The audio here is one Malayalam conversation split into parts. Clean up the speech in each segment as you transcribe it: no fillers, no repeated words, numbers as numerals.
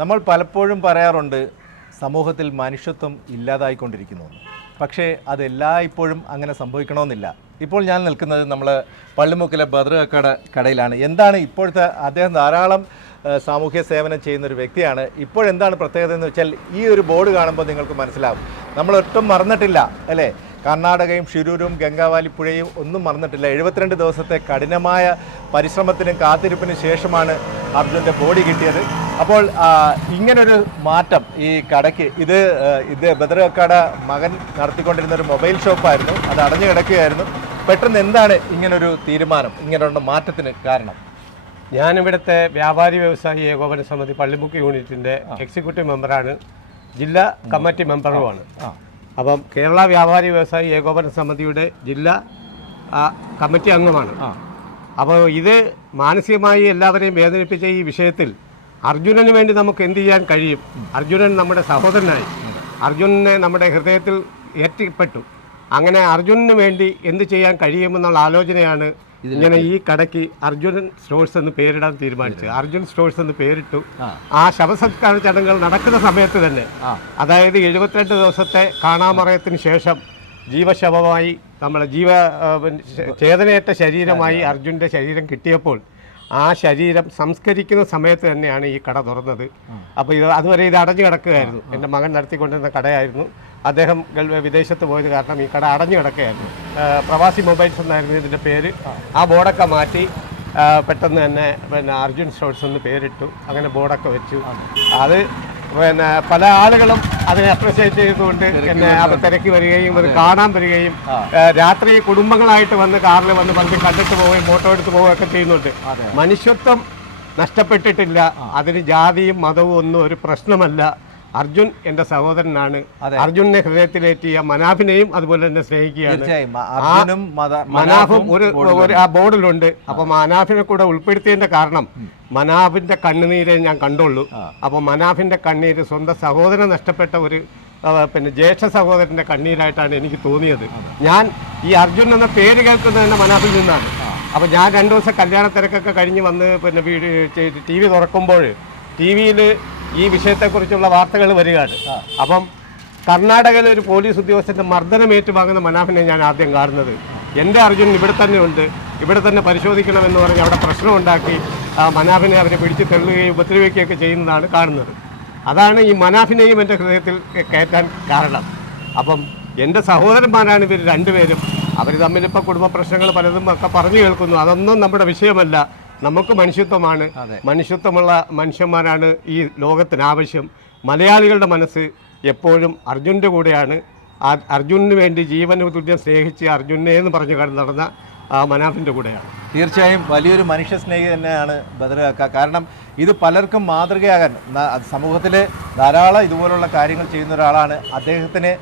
നമ്മൾ പലപ്പോഴും പറയാറുണ്ട് സമൂഹത്തിൽ മനുഷ്യത്വം ഇല്ലാതായിക്കൊണ്ടിരിക്കുന്നു. പക്ഷേ അതെല്ലായ്പ്പോഴും അങ്ങനെ സംഭവിക്കണമെന്നില്ല. ഇപ്പോൾ ഞാൻ നിൽക്കുന്നത് നമ്മൾ പള്ളിമുക്കിലെ ബദർ കടയിലാണ്. എന്താണ് ഇപ്പോഴത്തെ അദ്ദേഹം ധാരാളം സാമൂഹ്യ സേവനം ചെയ്യുന്നൊരു വ്യക്തിയാണ്. ഇപ്പോഴെന്താണ് പ്രത്യേകത എന്ന് വെച്ചാൽ ഈ ഒരു ബോർഡ് കാണുമ്പോൾ നിങ്ങൾക്ക് മനസ്സിലാവും നമ്മളൊട്ടും മറന്നിട്ടില്ല അല്ലേ. കർണാടകയും ഷിരൂരും ഗംഗാവാലി പുഴയും ഒന്നും മറന്നിട്ടില്ല. 72 ദിവസത്തെ കഠിനമായ പരിശ്രമത്തിനും കാത്തിരിപ്പിനും ശേഷമാണ് അർജുൻ്റെ ബോഡി കിട്ടിയത്. അപ്പോൾ ഇങ്ങനൊരു മാറ്റം ഈ കടയ്ക്ക് ഇത് ബദർകട മകൻ നടത്തിക്കൊണ്ടിരുന്ന ഒരു മൊബൈൽ ഷോപ്പായിരുന്നു, അത് അടഞ്ഞു കിടക്കുകയായിരുന്നു. പെട്ടെന്ന് എന്താണ് ഇങ്ങനൊരു തീരുമാനം, ഇങ്ങനെയുള്ള മാറ്റത്തിന് കാരണം? ഞാനിവിടുത്തെ വ്യാപാരി വ്യവസായി ഏകോപന സമിതി പള്ളിമുക്ക് യൂണിറ്റിൻ്റെ എക്സിക്യൂട്ടീവ് മെമ്പറാണ്, ജില്ലാ കമ്മിറ്റി മെമ്പറുമാണ്. അപ്പം കേരള വ്യാപാരി വ്യവസായി ഏകോപന സമിതിയുടെ ജില്ലാ കമ്മിറ്റി അംഗമാണ്. അപ്പോൾ ഇത് മാനസികമായി എല്ലാവരെയും വേദനിപ്പിച്ച ഈ വിഷയത്തിൽ അർജുനന് വേണ്ടി നമുക്ക് എന്ത് ചെയ്യാൻ കഴിയും? അർജുനൻ നമ്മുടെ സഹോദരനായി, അർജുനനെ നമ്മുടെ ഹൃദയത്തിൽ ഏറ്റിപ്പെട്ടു. അങ്ങനെ അർജുനന് വേണ്ടി എന്ത് ചെയ്യാൻ കഴിയുമെന്നുള്ള ആലോചനയാണ് ഇങ്ങനെ ഈ കടയ്ക്ക് അർജുനൻ സ്റ്റോഴ്സ് എന്ന് പേരിടാൻ തീരുമാനിച്ചു. അർജുൻ സ്റ്റോഴ്സ് എന്ന് പേരിട്ടു. ആ ശവസംസ്കാര ചടങ്ങുകൾ നടക്കുന്ന സമയത്ത് തന്നെ, അതായത് 72 ദിവസത്തെ കാണാമറയത്തിന് ശേഷം ജീവശവമായി നമ്മളെ ചേതനയേറ്റ ശരീരമായി അർജുൻ്റെ ശരീരം കിട്ടിയപ്പോൾ ആ ശരീരം സംസ്കരിക്കുന്ന സമയത്ത് തന്നെയാണ് ഈ കട തുറന്നത്. അപ്പോൾ അതുവരെ ഇത് അടഞ്ഞു കിടക്കുകയായിരുന്നു. എൻ്റെ മകൻ നടത്തിക്കൊണ്ടിരുന്ന കടയായിരുന്നു. അദ്ദേഹം വിദേശത്ത് പോയത് കാരണം ഈ കട അടഞ്ഞു കിടക്കുകയായിരുന്നു. പ്രവാസി മൊബൈൽസ് എന്നായിരുന്നു ഇതിൻ്റെ പേര്. ആ ബോർഡൊക്കെ മാറ്റി പെട്ടെന്ന് തന്നെ അർജുൻ സ്റ്റോഴ്സ് എന്ന് പേരിട്ടു. അങ്ങനെ ബോർഡൊക്കെ വെച്ചു. അത് പല ആളുകളും അതിനെ അപ്രിഷ്യേറ്റ് ചെയ്തുകൊണ്ട് എന്നെ അത് തിരക്കി വരികയും അത് കാണാൻ വരികയും രാത്രി കുടുംബങ്ങളായിട്ട് വന്ന് കാറിൽ വന്ന് പലരും കണ്ടിട്ട് പോവുകയും ഫോട്ടോ എടുത്ത് പോവുകയൊക്കെ ചെയ്യുന്നുണ്ട്. മനുഷ്യത്വം നഷ്ടപ്പെട്ടിട്ടില്ല. അതിന് ജാതിയും മതവും ഒന്നും ഒരു പ്രശ്നമല്ല. അർജുൻ എൻ്റെ സഹോദരനാണ്. അർജുനെ ഹൃദയത്തിലേറ്റിയ മനാഫിനെയും അതുപോലെ തന്നെ സ്നേഹിക്കുകയാണ്. മനാഫും ഒരു ആ ബോർഡിലുണ്ട്. അപ്പോൾ മനാഫിനെ കൂടെ ഉൾപ്പെടുത്തിയതിൻ്റെ കാരണം മനാഫിൻ്റെ കണ്ണുനീരെ ഞാൻ കണ്ടുള്ളൂ. അപ്പോൾ മനാഫിൻ്റെ കണ്ണീര് സ്വന്തം സഹോദരൻ നഷ്ടപ്പെട്ട ഒരു ജ്യേഷ്ഠ സഹോദരൻ്റെ കണ്ണീരായിട്ടാണ് എനിക്ക് തോന്നിയത്. ഞാൻ ഈ അർജുൻ എന്ന പേര് കേൾക്കുന്നത് തന്നെ മനാഫിൽ നിന്നാണ്. അപ്പോൾ ഞാൻ 2 ദിവസം കല്യാണ തിരക്കൊക്കെ കഴിഞ്ഞ് വന്ന് TV തുറക്കുമ്പോൾ TV-യിൽ ഈ വിഷയത്തെക്കുറിച്ചുള്ള വാർത്തകൾ വരികയാണ്. അപ്പം കർണാടകയിലെ ഒരു പോലീസ് ഉദ്യോഗസ്ഥൻ്റെ മർദ്ദനമേറ്റ് വാങ്ങുന്ന മനാഫിനെ ഞാൻ ആദ്യം കാണുന്നത്. എൻ്റെ അർജുൻ ഇവിടെ തന്നെ ഉണ്ട്, ഇവിടെ തന്നെ പരിശോധിക്കണമെന്ന് പറഞ്ഞ് അവിടെ പ്രശ്നമുണ്ടാക്കി മനാഫിനെ അവരെ പിടിച്ച് തള്ളുകയും ഉപദ്രവിക്കുകയൊക്കെ ചെയ്യുന്നതാണ് കാണുന്നത്. അതാണ് ഈ മനാഫിനെയും എൻ്റെ ഹൃദയത്തിൽ കയറ്റാൻ കാരണം. അപ്പം എൻ്റെ സഹോദരന്മാരാണ് ഇവർ രണ്ടുപേരും. അവർ തമ്മിലിപ്പോൾ കുടുംബ പ്രശ്നങ്ങൾ പലതും ഒക്കെ പറഞ്ഞു കേൾക്കുന്നു. അതൊന്നും നമ്മുടെ വിഷയമല്ല. നമുക്ക് മനുഷ്യത്വമാണ്. മനുഷ്യത്വമുള്ള മനുഷ്യന്മാരാണ് ഈ ലോകത്തിന് ആവശ്യം. മലയാളികളുടെ മനസ്സ് എപ്പോഴും അർജുൻ്റെ കൂടെയാണ്. അർജുനന് വേണ്ടി ജീവന് തുല്യം സ്നേഹിച്ച് അർജുനെ എന്ന് പറഞ്ഞു നടന്ന മനാഫിൻ്റെ കൂടെയാണ്. തീർച്ചയായും വലിയൊരു മനുഷ്യ സ്നേഹി തന്നെയാണ് ബദർകാക്ക. കാരണം ഇത് പലർക്കും മാതൃകയാകാൻ, സമൂഹത്തിൽ ധാരാളം ഇതുപോലുള്ള കാര്യങ്ങൾ ചെയ്യുന്ന ഒരാളാണ്. അദ്ദേഹത്തിന്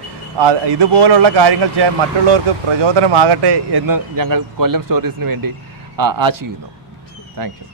ഇതുപോലുള്ള കാര്യങ്ങൾ ചെയ്യാൻ മറ്റുള്ളവർക്ക് പ്രചോദനമാകട്ടെ എന്ന് ഞങ്ങൾ കൊല്ലം സ്റ്റോറീസിന് വേണ്ടി ആശിക്കുന്നു. Thank you.